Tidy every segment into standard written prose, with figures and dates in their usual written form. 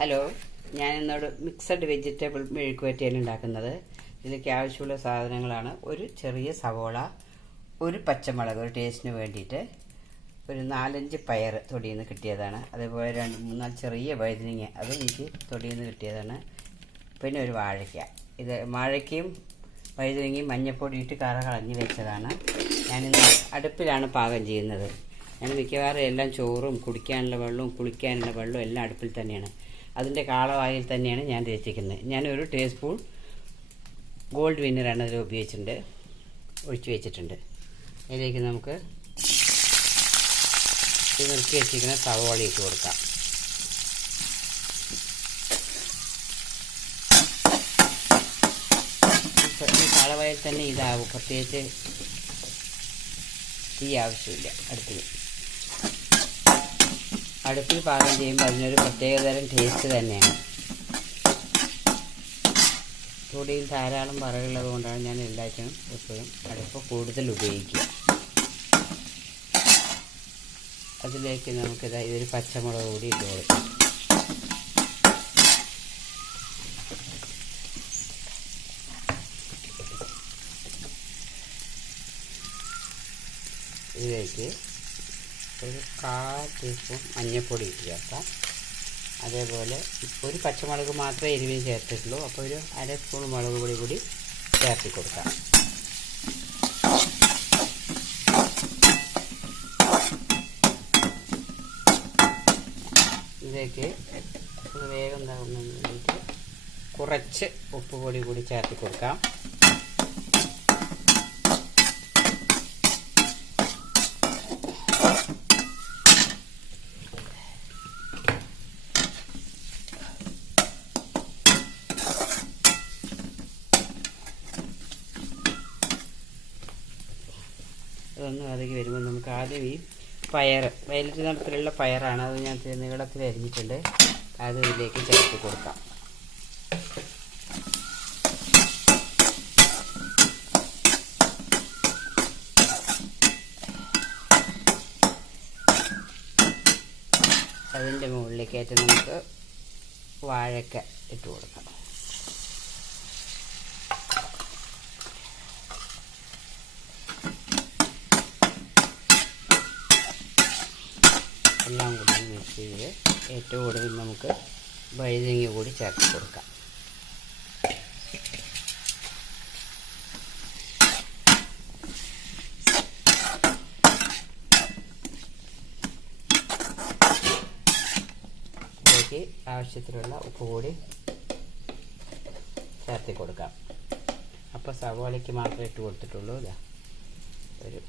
Hello, ഞാൻ ഇന്നോട് mixed vegetable മെഴുക്കുവരട്ടിയാണ് ഉണ്ടാക്കുന്നത്. ഇതിലേക്ക് ആവശ്യമുള്ള സാധനങ്ങളാണ്: ഒരു ചെറിയ സവോള, ഒരു പച്ചമുളക് ഒരു ടേസ്റ്റിന് വേണ്ടിയിട്ട്, ഒരു 4-5 പയർ തൊടിയിൽ നിന്ന് കിട്ടിയതാണ്, അതേപോലെ 2-3 ചെറിയ വഴുതനങ്ങ അത് എനിക്ക് തൊടിയിൽ നിന്ന് കിട്ടിയതാണ്, പിന്നെ ഒരു വാഴയ്ക്ക. ഇത് വാഴയ്ക്കയും വഴുതനങ്ങയും മഞ്ഞൾപ്പൊടി ഇട്ട് കറ കളഞ്ഞ് വെച്ചതാണ്. ഞാനിന്ന് അടുപ്പിലാണ് പാകം ചെയ്യുന്നത്. ഞാൻ മിക്കവാറും എല്ലാം ചോറും കുടിക്കാനുള്ള വെള്ളവും കുളിക്കാനുള്ള വെള്ളവും എല്ലാം അടുപ്പിൽ തന്നെയാണ്. അതിൻ്റെ കാളവായിൽ തന്നെയാണ് ഞാൻ രചിക്കുന്നത്. ഞാനൊരു ടീസ്പൂൺ ഗോൾഡ് വിന്നറാണ് അതിൽ ഉപയോഗിച്ചിട്ടുണ്ട്, ഒഴിച്ച് വെച്ചിട്ടുണ്ട്. ഇതിലേക്ക് നമുക്ക് നിർത്തി വെച്ചിരിക്കുന്ന സവോള ഇട്ട് കൊടുക്കാം. ഈ കാളവായിൽ തന്നെ ഇതാവും, പ്രത്യേകിച്ച് തീ ആവശ്യമില്ല. അടുപ്പിൽ പാകം ചെയ്യുമ്പോൾ അതിനൊരു പ്രത്യേകതരം ടേസ്റ്റ് തന്നെയാണ്. തൊടിയിൽ ധാരാളം വറകുള്ളത് കൊണ്ടാണ് ഞാൻ എല്ലാറ്റിനും എപ്പോഴും അടുപ്പ് കൂടുതൽ ഉപയോഗിക്കുക. അതിലേക്ക് നമുക്കിത് ഇതൊരു പച്ചമുളക് കൂടി ഇട്ട് കൊടുക്കാം. ഇതിലേക്ക് ഒരു 1/4 ടീസ്പൂൺ മഞ്ഞൾപ്പൊടി ഇട്ട് ചേർക്കാം. അതേപോലെ ഒരു പച്ചമുളക് മാത്രമേ എരിവിന് ചേർത്തിട്ടുള്ളൂ, അപ്പോൾ ഒരു 1/2 സ്പൂൺ മുളക് പൊടി കൂടി ചേർത്തി കൊടുക്കാം. ഇതിലേക്ക് വേഗം ഉണ്ടാകുന്നതിന് വേണ്ടിയിട്ട് കുറച്ച് ഉപ്പ് പൊടി കൂടി ചേർത്തി കൊടുക്കാം. അതൊന്ന് വതക്കി വരുമ്പോൾ നമുക്ക് ആദ്യം ഈ പയർ, വയലറ്റ് നിറത്തിലുള്ള പയറാണ്, അത് ഞാൻ നീളത്തിൽ അരിഞ്ഞിട്ടുണ്ട്, അത് ഇതിലേക്ക് ചേർത്ത് കൊടുക്കാം. അതിൻ്റെ മുകളിലേക്കായിട്ട് നമുക്ക് വാഴയ്ക്ക ഇട്ട് കൊടുക്കാം. എല്ലാം കൂടി മിക്സ് ചെയ്ത് ഏറ്റവും ഒടുവിൽ നമുക്ക് വഴുതനങ്ങ കൂടി ചേർത്ത് കൊടുക്കാം. ഇതിലേക്ക് ആവശ്യത്തിനുള്ള ഉപ്പ് കൂടി ചേർത്ത് കൊടുക്കാം. അപ്പോൾ സവാളയ്ക്ക് മാത്രമേ ഇട്ട് കൊടുത്തിട്ടുള്ളൂ. ഇതാ ഒരു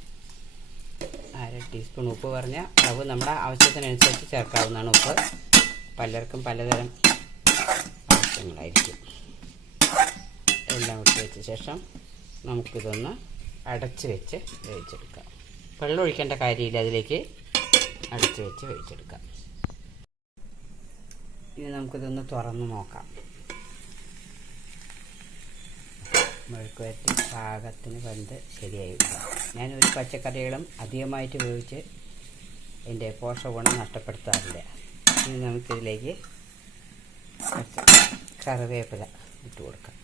1/2 ടീസ്പൂൺ ഉപ്പ് പറഞ്ഞാൽ അളവ് നമ്മുടെ ആവശ്യത്തിനനുസരിച്ച് ചേർക്കാവുന്നതാണ്. ഉപ്പ് പലർക്കും പലതരം ആവശ്യങ്ങളായിരിക്കും. എല്ലാം ഇട്ട് വെച്ച ശേഷം നമുക്കിതൊന്ന് അടച്ച് വെച്ച് വേവിച്ചെടുക്കാം. വെള്ളം ഒഴിക്കേണ്ട കാര്യമില്ല, അതിലേക്ക് അടച്ച് വെച്ച് വേവിച്ചെടുക്കാം. ഇനി നമുക്കിതൊന്ന് തുറന്ന് നോക്കാം. മെഴുക്കുവരട്ടി പാകത്തിന് വെന്ത് ശരിയായില്ല. ഞാനൊരു പച്ചക്കറികളും അധികമായിട്ട് ഉപയോഗിച്ച് എൻ്റെ പോഷകഗുണം നഷ്ടപ്പെടുത്താറില്ല. ഇനി നമുക്കിതിലേക്ക് കറിവേപ്പില ഇട്ട് കൊടുക്കാം.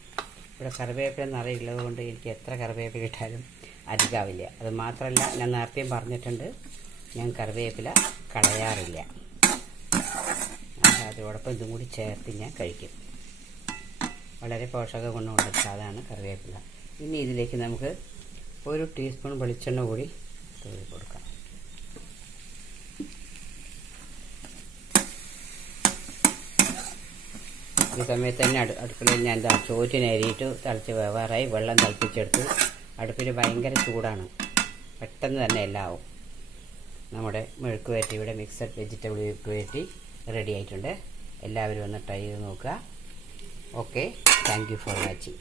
ഇവിടെ കറിവേപ്പില നിറയുള്ളത് കൊണ്ട് എനിക്ക് എത്ര കറിവേപ്പില ഇട്ടാലും അധികമാവില്ല. അത് മാത്രമല്ല, ഞാൻ നേരത്തെയും പറഞ്ഞിട്ടുണ്ട്, ഞാൻ കറിവേപ്പില കളയാറില്ല. അതോടൊപ്പം ഇതും കൂടി ചേർത്ത് ഞാൻ കഴിക്കും. വളരെ പോഷക ഗുണമുള്ള സാധനമാണ് കറിവേപ്പില. ഇനി ഇതിലേക്ക് നമുക്ക് 1 ടീസ്പൂൺ വെളിച്ചെണ്ണ കൂടി തൂവി കൊടുക്കാം. ഈ സമയത്ത് തന്നെ അടുക്കളയിൽ ഞാൻ ചോറ്റിന് അരിയിട്ട് തിളച്ച് വേവാറായി വെള്ളം തിളപ്പിച്ചെടുത്ത്. അടുപ്പിൽ ഭയങ്കര ചൂടാണ്, പെട്ടെന്ന് തന്നെ എല്ലാം ആവും. നമ്മുടെ മെഴുക്കുവരട്ടിയുടെ മിക്സഡ് വെജിറ്റബിൾ മെഴുക്കുവരട്ടി റെഡി ആയിട്ടുണ്ട്. എല്ലാവരും ഒന്ന് ട്രൈ ചെയ്ത് നോക്കുക. Okay, thank you for watching.